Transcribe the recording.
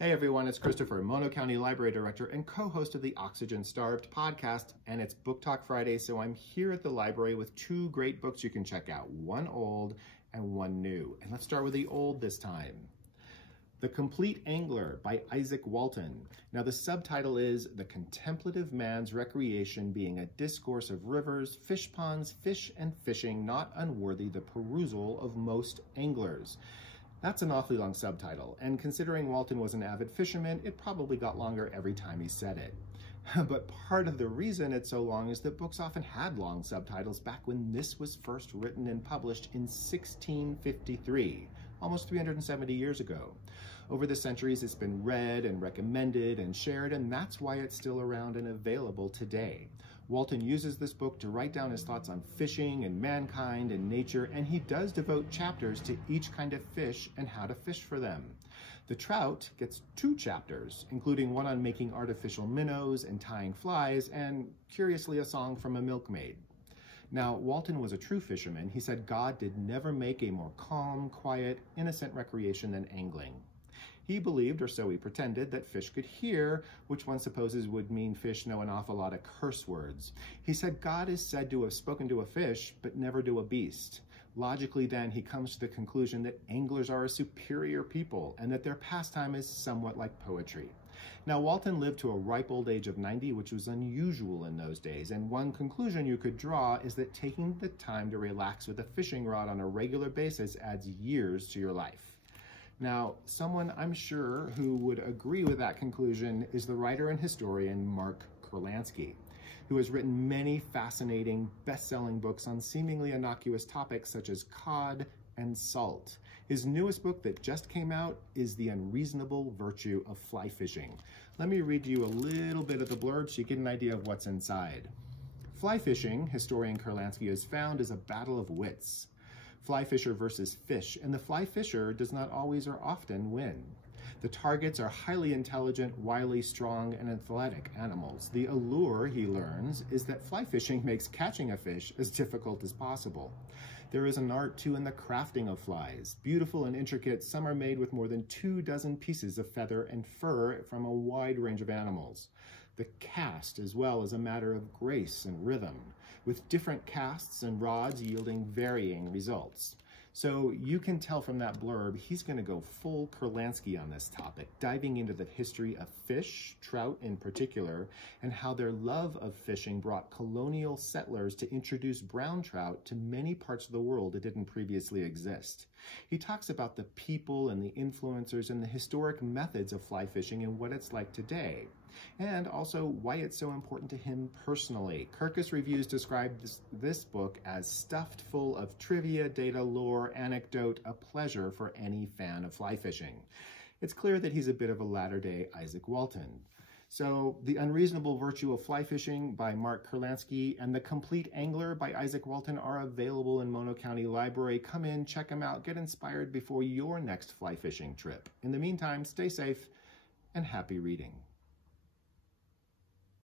Hey everyone, it's Christopher, Mono County Library Director and co-host of the Oxygen Starved podcast, and it's Book Talk Friday, so I'm here at the library with two great books you can check out, one old and one new. And let's start with the old this time. The Complete Angler by Izaak Walton. Now the subtitle is The Contemplative Man's Recreation Being a Discourse of Rivers, Fish Ponds, Fish and Fishing Not Unworthy the Perusal of Most Anglers. That's an awfully long subtitle, and considering Walton was an avid fisherman, it probably got longer every time he said it. But part of the reason it's so long is that books often had long subtitles back when this was first written and published in 1653, almost 370 years ago. Over the centuries, it's been read and recommended and shared, and that's why it's still around and available today. Walton uses this book to write down his thoughts on fishing and mankind and nature, and he does devote chapters to each kind of fish and how to fish for them. The trout gets 2 chapters, including one on making artificial minnows and tying flies, and curiously a song from a milkmaid. Now, Walton was a true fisherman. He said God did never make a more calm, quiet, innocent recreation than angling. He believed, or so he pretended, that fish could hear, which one supposes would mean fish know an awful lot of curse words. He said God is said to have spoken to a fish, but never to a beast. Logically, then, he comes to the conclusion that anglers are a superior people and that their pastime is somewhat like poetry. Now, Walton lived to a ripe old age of 90, which was unusual in those days, and one conclusion you could draw is that taking the time to relax with a fishing rod on a regular basis adds years to your life. Now, someone I'm sure who would agree with that conclusion is the writer and historian Mark Kurlansky, who has written many fascinating, best-selling books on seemingly innocuous topics such as cod and salt. His newest book that just came out is The Unreasonable Virtue of Fly Fishing. Let me read you a little bit of the blurb so you get an idea of what's inside. Fly fishing, historian Kurlansky has found, is a battle of wits. Fly fisher versus fish, and the fly fisher does not always or often win. The targets are highly intelligent, wily, strong, and athletic animals. The allure, he learns, is that fly fishing makes catching a fish as difficult as possible. There is an art, too, in the crafting of flies. Beautiful and intricate, some are made with more than 24 pieces of feather and fur from a wide range of animals. The cast, as well, is a matter of grace and rhythm, with different casts and rods yielding varying results. So you can tell from that blurb, he's going to go full Kurlansky on this topic, diving into the history of fish, trout in particular, and how their love of fishing brought colonial settlers to introduce brown trout to many parts of the world that didn't previously exist. He talks about the people and the influencers and the historic methods of fly fishing and what it's like today, and also why it's so important to him personally. Kirkus Reviews describe this book as stuffed full of trivia, data, lore, anecdote, a pleasure for any fan of fly fishing. It's clear that he's a bit of a latter-day Izaak Walton. So, The Unreasonable Virtue of Fly Fishing by Mark Kurlansky and The Complete Angler by Izaak Walton are available in Mono County Library. Come in, check them out, get inspired before your next fly fishing trip. In the meantime, stay safe and happy reading.